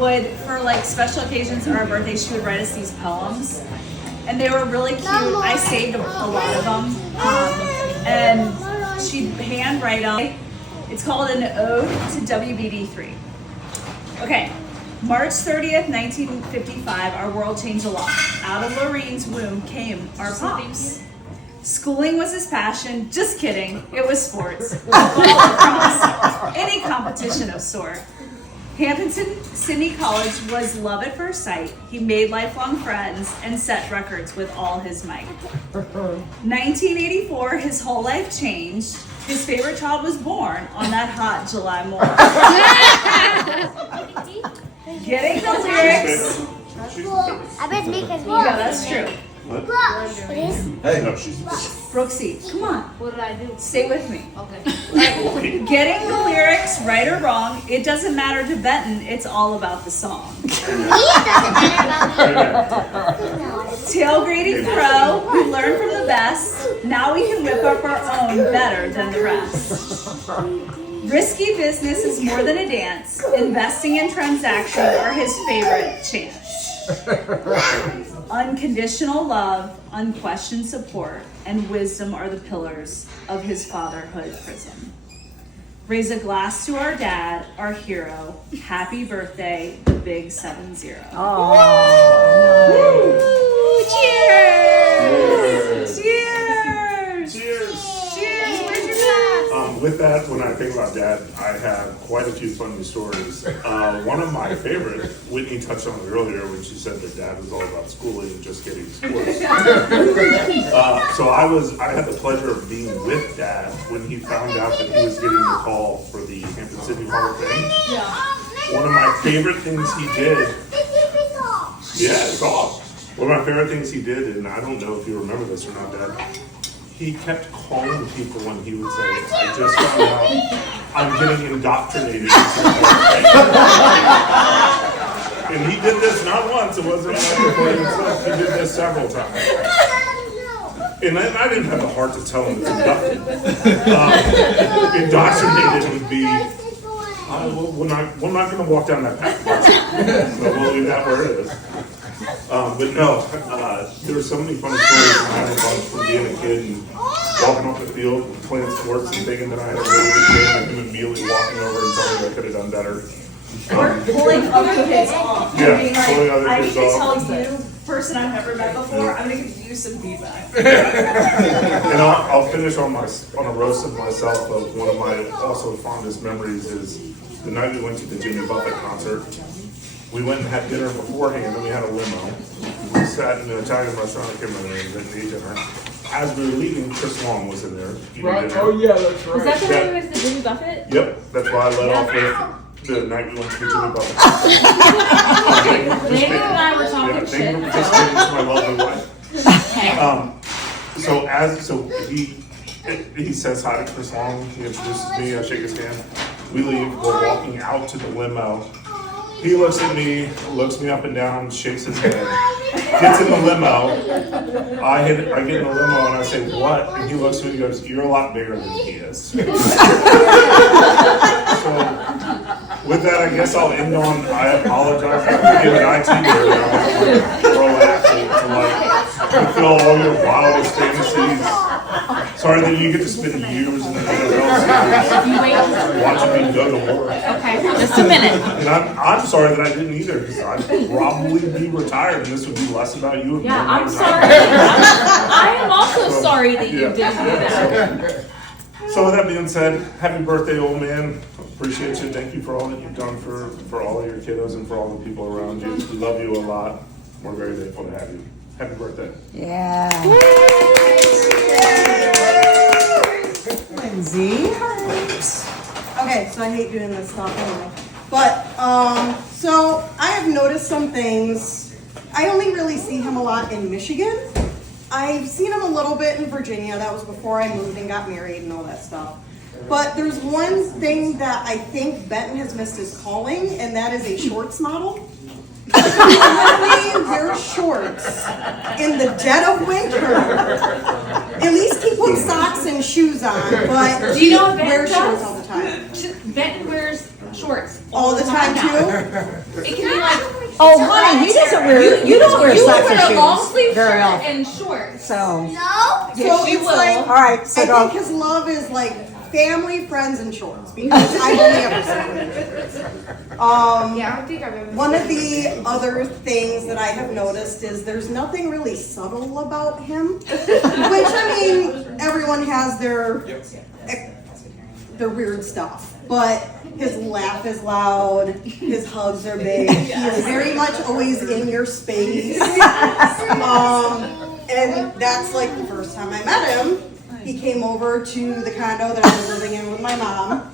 would, for like special occasions or our birthday, she would write us these poems. And they were really cute. I saved a lot of them. And she'd handwrite them. It's called An Ode to WBD3. Okay, March 30th, 1955, our world changed a lot. Out of Lorraine's womb came our pops. Schooling was his passion. Just kidding. It was sports. Lacrosse. Any competition of sort. Hampton Sydney College was love at first sight. He made lifelong friends and set records with all his might. 1984, his whole life changed. His favorite child was born on that hot July morning. Getting the lyrics. I bet because Yeah, that's true. What? It is? Hey, no, she's. Brooksy, come on. What did I do? Stay with me. Okay. Getting the lyrics right or wrong, it doesn't matter to Benton. It's all about the song. Tailgating pro, we learned from the best. Now we can whip up our own better than the rest. Risky business is more than a dance. Investing in transactions are his favorite chance. Unconditional love, unquestioned support, and wisdom are the pillars of his fatherhood prism. Raise a glass to our dad, our hero. Happy birthday, the big 70. Oh. Cheers! Cheers! Cheers. Cheers! Where's your glass? With that, when I think about Dad, I have quite a few funny stories. One of my favorite, Whitney touched on it earlier when she said that Dad was all about schooling and just getting sports. So I had the pleasure of being with Dad when he found out that he was getting the call for the Hampton Sydney Hall of Fame. Yeah. One of my favorite things he did. Yeah, it's off. One of my favorite things he did, and I don't know if you remember this or not, Dad. He kept calling people when he would say, I just found out I'm getting indoctrinated. And he did this not once, it wasn't like recording himself, he did this several times. And then I didn't have the heart to tell him it's inducted. Indoctrinated would be, we're not going to walk down that path. So we'll leave that where it is. But no, there were so many funny stories from being a kid and walking off the field, playing sports and thinking that I had a really good game and him immediately walking over and telling me I could have done better. Or pulling other kids off. Yeah, Being like, pulling other I need kids to off. tell you, person I've never met before, I'm going to give you some feedback. And I'll finish on a roast of myself of one of my also fondest memories is the night we went to the Jimmy Buffett concert. We went and had dinner beforehand, and we had a limo. We sat in an Italian restaurant, I can't remember the name, but we ate dinner. As we were leaving, Chris Long was in there eating Right. dinner. Oh yeah, that's right. Was that the night we went to the Jimmy Buffett? Yep, that's why I let off with the night we went to the Jimmy Buffett. Landon and I were talking Thank you shit. for participating to my lovely wife. So he says hi to Chris Long, he introduces me, I shake his hand. We leave, we're walking out to the limo. He looks at me, looks me up and down, shakes his head, gets in the limo. I get in the limo and I say, what? And he looks at me and goes, you're a lot bigger than he is. So with that, I guess I'll end on, I apologize for giving IT there. Pro athlete to fulfill all your wildest fantasies. Sorry that you get to spend years in the NFL series watching me go to war. Okay, just a minute. And I'm sorry that I didn't either, because I'd probably be retired and this would be less about you. And Yeah, more I'm about sorry. I am also sorry that you didn't do that. So with that being said, happy birthday, old man. Appreciate you. Thank you for all that you've done for all of your kiddos and for all the people around you. We love you a lot. We're very thankful to have you. Happy birthday. Yeah. Lindsay. Okay, so I hate doing this stuff anyway. But, so I have noticed some things. I only really see him a lot in Michigan. I've seen him a little bit in Virginia. That was before I moved and got married and all that stuff. But there's one thing that I think Benton has missed his calling, and that is a shorts model. Literally wear shorts in the dead of winter. At least he puts socks and shoes on, but Do you know what he wears Benton shorts does? all the time. Benton wears shorts All the time now. too? It can be like Oh, honey, he doesn't wear. You don't wear you soccer wear a long sleeve shoes very shirt often. and shorts. So, No. So Yes, you it's will. like, all right. So I go. think his love is like family, friends, and shorts because I've only ever seen him in shorts. Yeah, I think I've ever. One of the other things that I have noticed is there's nothing really subtle about him, which I mean, everyone has their weird stuff, but his laugh is loud, his hugs are big, he is very much always in your space. And that's like the first time I met him. He came over to the condo that I was living in with my mom.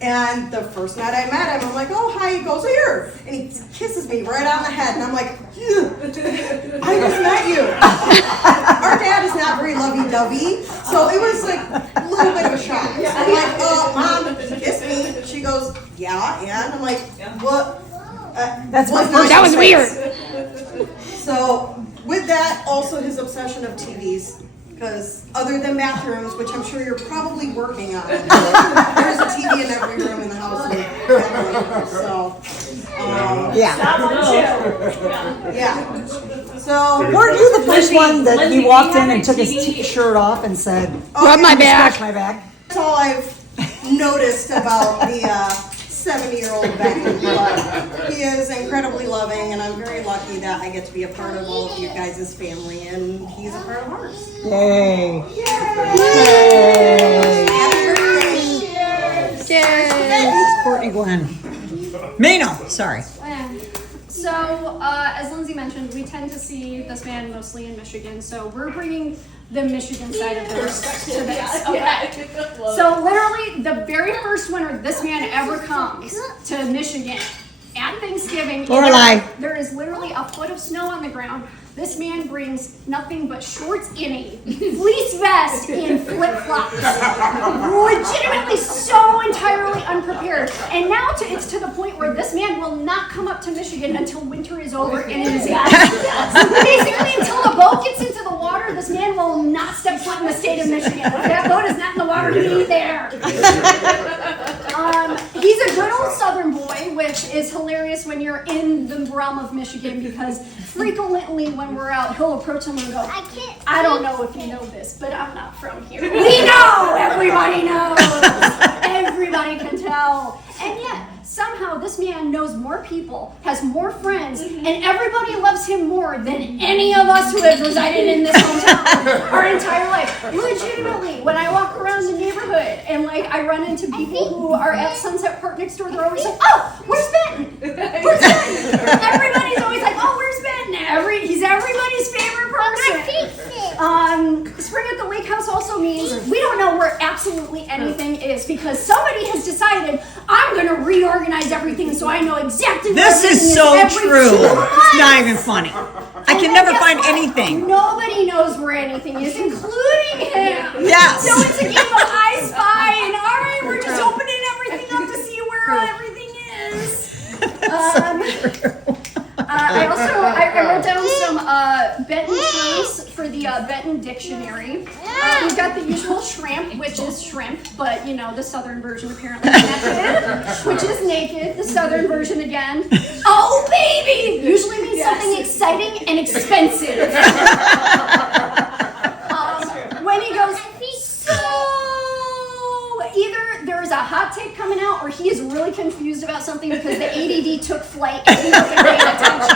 And the first night I met him, I'm like, oh, hi. He goes, here. And he kisses me right on the head. And I'm like, ew, I just met you. Our dad is not very lovey-dovey. So it was like a little bit of a shock. I'm like, oh, Mom, you kissed me. She goes, yeah, and? I'm like, what? That's my was first. not That was your weird. face. So with that, also his obsession of TVs. Because other than bathrooms, which I'm sure you're probably working on, there's a TV in every room in the house. So, Yeah. yeah. So, Weren't you the first Lindsay, one that Lindsay, he walked do you in and have took his a TV? shirt off and said, Oh, "Rub yeah, my just back"? My back. that's all I've noticed about the 70-year-old Benton. But he is incredibly loving, and I'm very lucky that I get to be a part of all of you guys' family, and he's a part of ours. Yay! Happy birthday! Courtney Glenn. Mano, sorry. So, as Lindsay mentioned, we tend to see this man mostly in Michigan, so we're bringing the Michigan side of this to this. Okay. So, literally, the very first winter this man ever comes to Michigan at Thanksgiving, Lorelai. there is literally a foot of snow on the ground. This man brings nothing but shorts in a fleece vest and flip-flops. Legitimately so entirely unprepared. And now it's to the point where this man will not come up to Michigan until winter is over and it is gone. So basically until the boat gets into the water, this man will not step foot in the state of Michigan. If that boat is not in the water, he's there. He's a good old Southern boy, which is hilarious when you're in the realm of Michigan because frequently when we're out, he'll approach someone and go, I don't know if you know this, but I'm not from here. We know! Everybody knows! Everybody can tell. And yet, somehow this man knows more people, has more friends, and everybody loves him more than any of us who have resided in this hometown our entire life. Legitimately, when I walk around the neighborhood and like I run into people who are at Sunset Park next door, they're always like, oh, where's Benton? Where's Benton? Everybody's always like, oh, where's Benton? He's everybody's favorite person. Spring at the lake house also means we don't know where absolutely anything is because somebody has decided I'm going to reorganize everything so I know exactly where This everything is so every true. 2 months. It's not even funny. I can never find anything. Nobody knows where anything is, including him. Yes. So it's a game of I Spy, and all right, we're just opening everything up to see where everything is. I wrote down some Benton terms for the Benton dictionary. We've got the usual shrimp, which is shrimp, but you know, the southern version apparently naked, which is naked, the southern version again. Oh baby! Usually means something exciting and expensive. When he goes, so either there's a hot take coming out or he is really confused about something because the ADD took flight and he wasn't paying attention.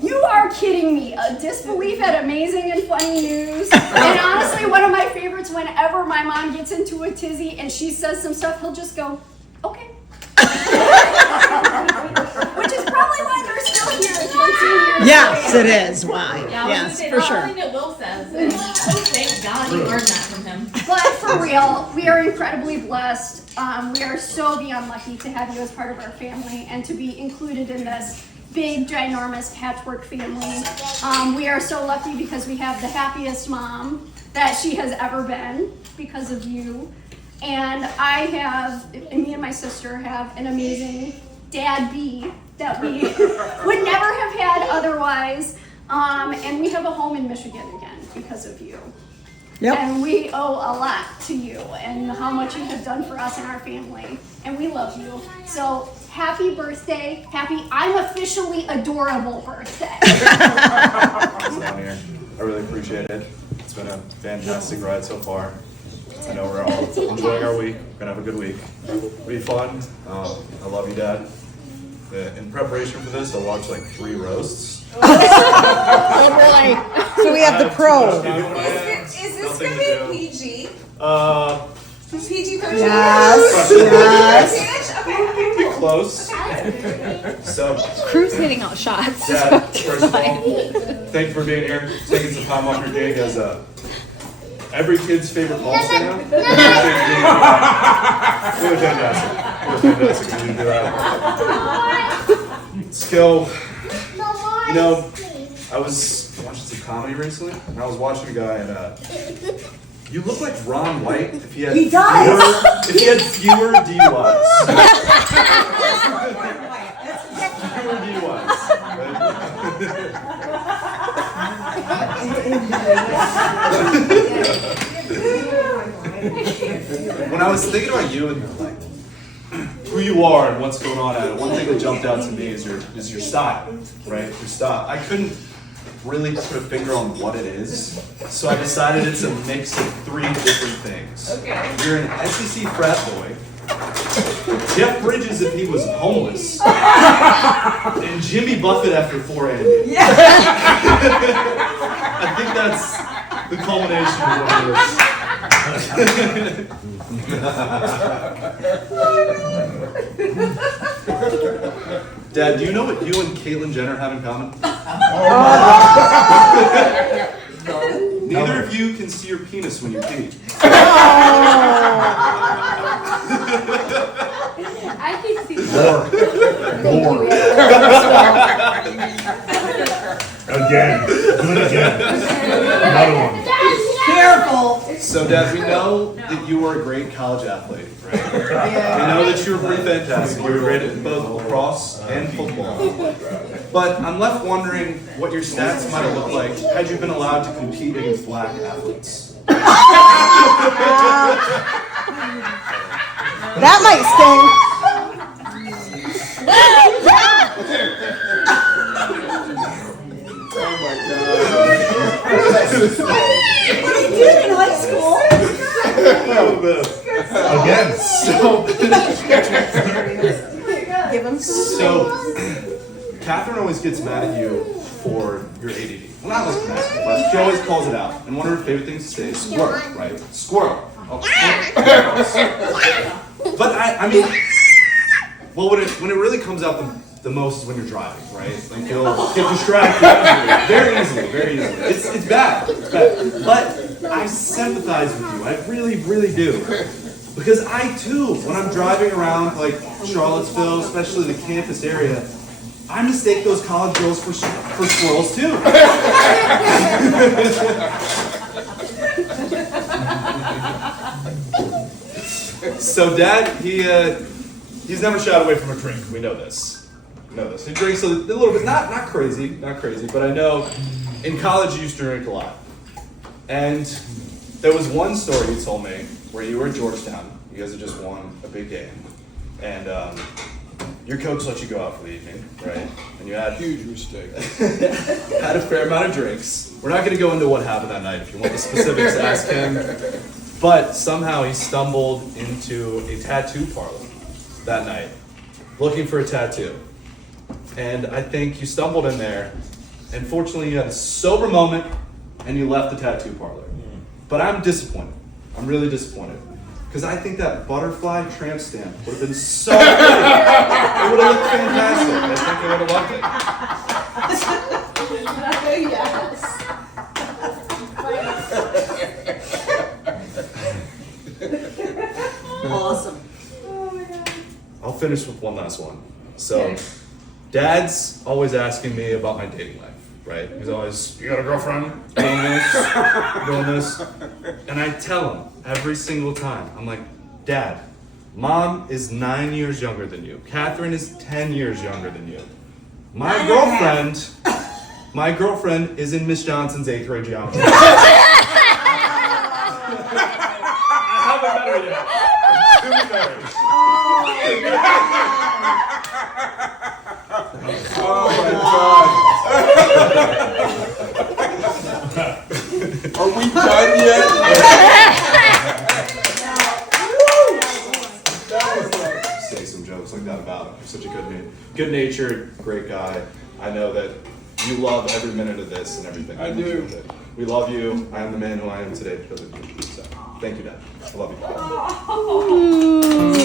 You are kidding me. A disbelief at amazing and funny news. And honestly, one of my favorites whenever my mom gets into a tizzy and she says some stuff, he'll just go, okay. Which is probably why they're still here. It's been 2 years. Yes, it is. Why? Yeah, I was Yes, gonna say, for that's sure. something that Will says. And thank God you learned that from him. But for real, we are incredibly blessed. We are so beyond lucky to have you as part of our family and to be included in this big, ginormous patchwork family. We are so lucky because we have the happiest mom that she has ever been because of you. And me and my sister have an amazing dad B that we would never have had otherwise. And we have a home in Michigan again because of you. Yep. And we owe a lot to you and how much you have done for us and our family. And we love you. So happy birthday. I'm officially adorable birthday. Down here. I really appreciate it. It's been a fantastic ride so far. I know we're all enjoying our week. We're gonna have a good week. It'll be fun. I love you, Dad. In preparation for this, I watched like 3 roasts. Oh boy. So we have the pro. Is this gonna be PG? PG-13? Yes. Okay. Be close. So, Crew's hitting out shots. Dad, first of all, thank you for being here, taking some time off your day as every kid's favorite ball singer. Really fantastic. Really fantastic of you to do that. Let's go. You know, I was watching some comedy recently, and I was watching a guy, and you look like Ron White if he had fewer DUIs. Fewer DUIs. When I was thinking about you and like who you are and what's going on at it, one thing that jumped out to me is your style, right? Your style. I couldn't really put a finger on what it is, so I decided it's a mix of 3 different things. Okay. You're an SEC frat boy, Jeff Bridges if he was homeless, and Jimmy Buffett after 4 Andy. Yeah. I think that's the culmination of what it is. Dad, do you know what you and Caitlyn Jenner have in common? Neither of you can see your penis when you pee. I can see More. Again. Do it again. Another one. Careful. So, Dad, we know that you were a great college athlete, right? We know that you were pretty fantastic. You were great at both lacrosse and football. But I'm left wondering what your stats might have looked like had you been allowed to compete against black athletes. That might sting. Again. So, Catherine always gets mad at you for your ADD. Well, not like mad, but she always calls it out. And one of her favorite things to say is squirrel, right? Squirrel. Oh, squirrel. But I mean, well, when it really comes out the most is when you're driving, right? Like you'll get distracted very easily. It's bad. But I sympathize with you. I really, really do. Because I too, when I'm driving around like Charlottesville, especially the campus area, I mistake those college girls for squirrels too. So Dad, he's never shied away from a drink. We know this. He drinks a little bit, not crazy, but I know in college you used to drink a lot. And there was one story you told me where you were at Georgetown. You guys had just won a big game, and your coach let you go out for the evening, right? And you had Huge mistake. had a fair amount of drinks. We're not going to go into what happened that night. If you want the specifics, ask him. But somehow he stumbled into a tattoo parlor that night, looking for a tattoo. And I think you stumbled in there, and fortunately you had a sober moment, and you left the tattoo parlor. But I'm disappointed. I'm really disappointed. Because I think that butterfly tramp stamp would have been so good. It would have looked fantastic. I think I would have loved it. Awesome. I'll finish with one last one. So, Dad's always asking me about my dating life, right? He's always, you got a girlfriend? Doing this. And I tell him every single time, I'm like, Dad, Mom is 9 years younger than you. Catherine is 10 years younger than you. My girlfriend is in Miss Johnson's 8th grade geometry. Are we done yet? Say some jokes like that about him. He's such a good-natured, great guy. I know that you love every minute of this and everything. I do. We love you. I am the man who I am today because of you. So, thank you, Dad. I love you.